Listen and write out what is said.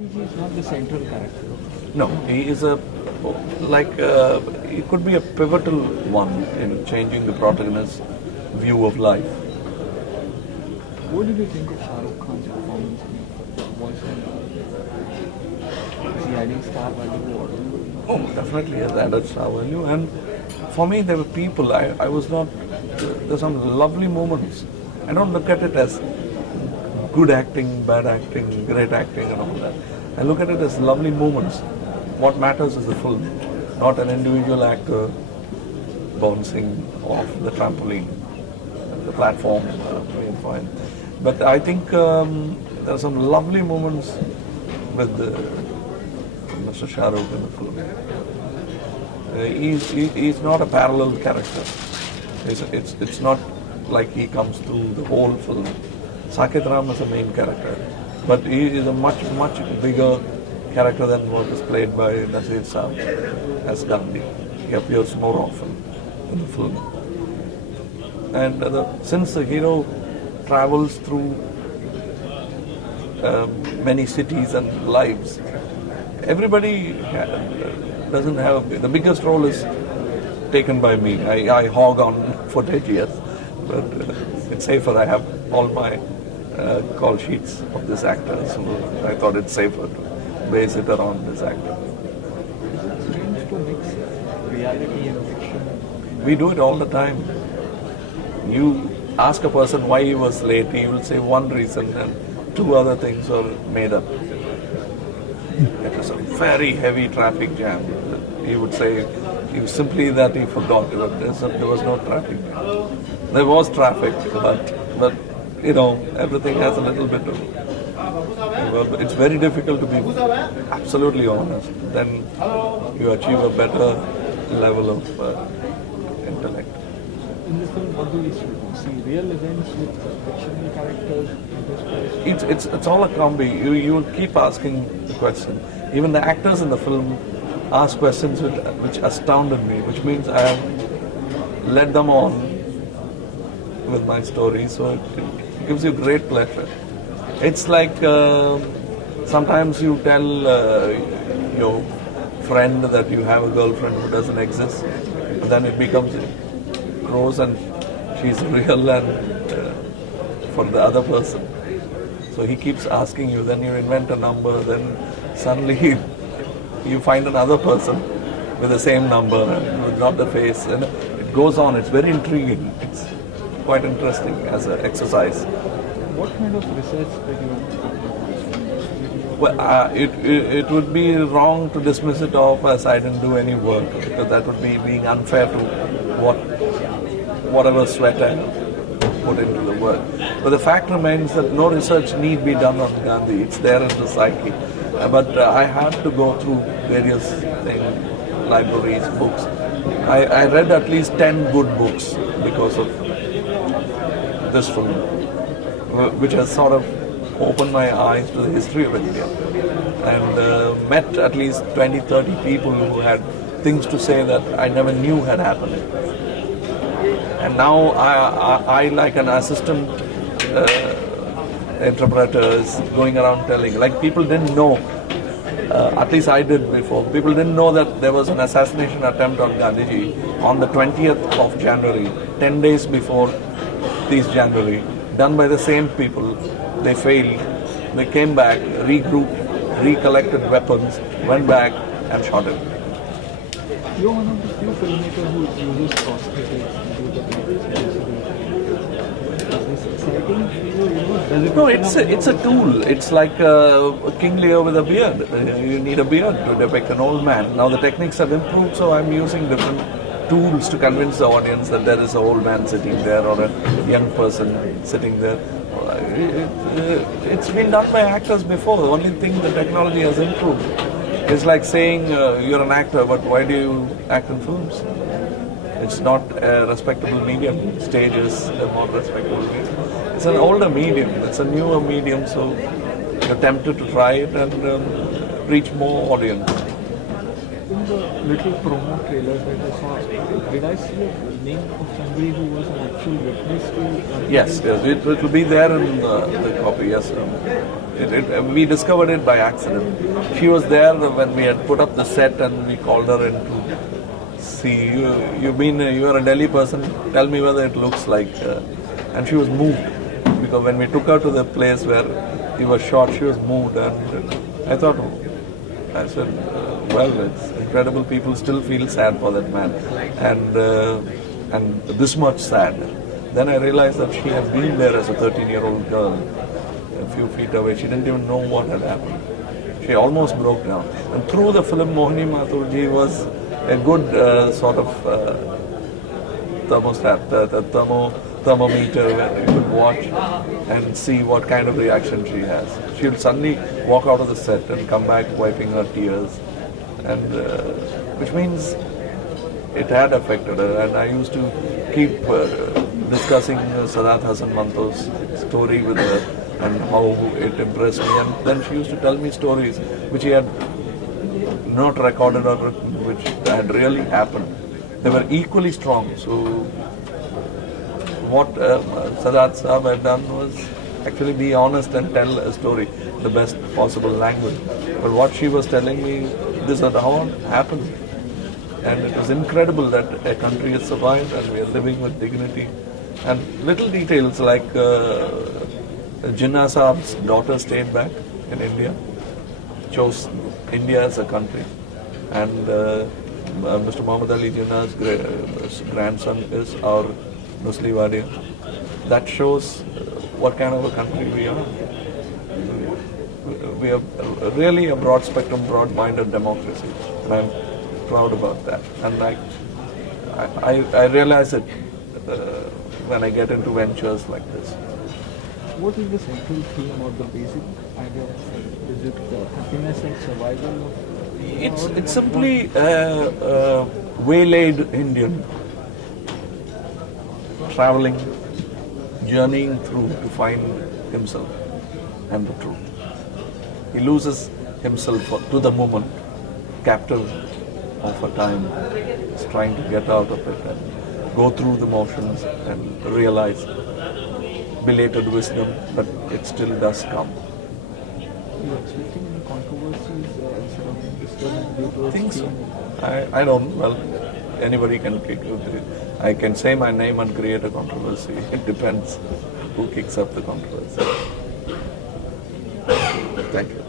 He is not the central character. No, he is he could be a pivotal one in changing the protagonist's view of life. What did you think of Shah Rukh Khan's performance in the voice? Is he adding star value or? Oh, definitely has added star value. And for me, there were people. I was not. There's some lovely moments. I don't look at it as good acting, bad acting, great acting, and all that. I look at it as lovely moments. What matters is the film, not an individual actor bouncing off the trampoline, the platform, fine. But I think there are some lovely moments with Mr. Shah Rukh in the film. He's not a parallel character. It's not like he comes through the whole film. Saket Ram is the main character, but he is a much bigger character than what is played by Naseer Sahab as Gandhi. He appears more often in the film. And since the hero travels through many cities and lives, everybody doesn't have. The biggest role is taken by me. I hog on footage, yes, but it's safer. I have all my call sheets of this actor, so I thought it's safer to base it around this actor. Is it strange to mix reality and fiction? We do it all the time. You ask a person why he was late, he will say one reason and two other things are made up. It was a very heavy traffic jam. He would say it was simply that he forgot that there was no traffic. There was traffic, but you know, everything has a little bit of. Well, it's very difficult to be absolutely honest. Then you achieve a better level of intellect. In this film, what do we see? Real events with fictional characters interspersed? It's all a combi. You keep asking the question. Even the actors in the film ask questions which astounded me, which means I have led them on with my story. So it gives you great pleasure. It's like sometimes you tell your friend that you have a girlfriend who doesn't exist, then it becomes gross and she's real and for the other person. So he keeps asking you, then you invent a number, then suddenly you find another person with the same number and with not the face, and it goes on. It's very intriguing. It's quite interesting as an exercise. What kind of research did you do? Well, it would be wrong to dismiss it off as I didn't do any work, because that would be being unfair to whatever sweat I put into the work. But the fact remains that no research need be done on Gandhi. It's there in the psyche. But I had to go through various things, libraries, books. I read at least 10 good books because of this film, which has sort of opened my eyes to the history of India, and met at least 20-30 people who had things to say that I never knew had happened. And now I like an assistant interpreter is going around telling, like people didn't know, at least I did before, people didn't know that there was an assassination attempt on Gandhiji on the 20th of January, 10 days before this January, done by the same people. They failed, they came back, regrouped, recollected weapons, went back and shot him. You're one of the few filmmakers who uses prosthetics to do the Is this exciting for you? Does it No, it's a tool. It's like a King Lear with a beard. You need a beard to depict an old man. Now the techniques have improved, so I'm using different tools to convince the audience that there is an old man sitting there or a young person sitting there. It's been done by actors before. The only thing the technology has improved. It's like saying you're an actor, but why do you act in films? It's not a respectable medium. Stage is a more respectable medium. It's an older medium. It's a newer medium, so you're tempted to try it and reach more audience. In the little promo trailers that I saw, did I see a name of somebody who was an actual witness to? Yes, it will be there in the copy. Yes, we discovered it by accident. She was there when we had put up the set, and we called her in to see. You are a Delhi person. Tell me whether it looks like. And she was moved because when we took her to the place where he was shot, she was moved, and I thought, I said, well, it's incredible. People still feel sad for that man, and this much sad. Then I realized that she had been there as a 13-year-old girl, a few feet away. She didn't even know what had happened. She almost broke down. And through the film, Mohini Mathurji was a good sort of thermostat, the thermometer where you could watch and see what kind of reaction she has. She would suddenly walk out of the set and come back wiping her tears, and which means it had affected her. And I used to keep discussing Sadat Hasan Manto's story with her and how it impressed me. And then she used to tell me stories which he had not recorded or written, which had really happened. They were equally strong. So what Sadat Sahab had done was actually be honest and tell a story in the best possible language. But what she was telling me, this had all happened. And it was incredible that a country has survived and we are living with dignity. And little details like Jinnah Sahab's daughter stayed back in India, chose India as a country. And Mr. Muhammad Ali Jinnah's grandson is our Muslim Wadia. That shows what kind of a country we are. We are really a broad spectrum, broad-minded democracy, and I'm proud about that. And I realize it when I get into ventures like this. What is the central theme or the basic idea? Is it happiness and survival? It's simply a waylaid Indian traveling, journeying through to find himself and the truth. He loses himself to the moment, captive of a time, is trying to get out of it and go through the motions and realize belated wisdom, but it still does come. Are you expecting any controversies surrounding this film? I think so. I don't, well, anybody can kick it. I can say my name and create a controversy. It depends who kicks up the controversy. Thank you.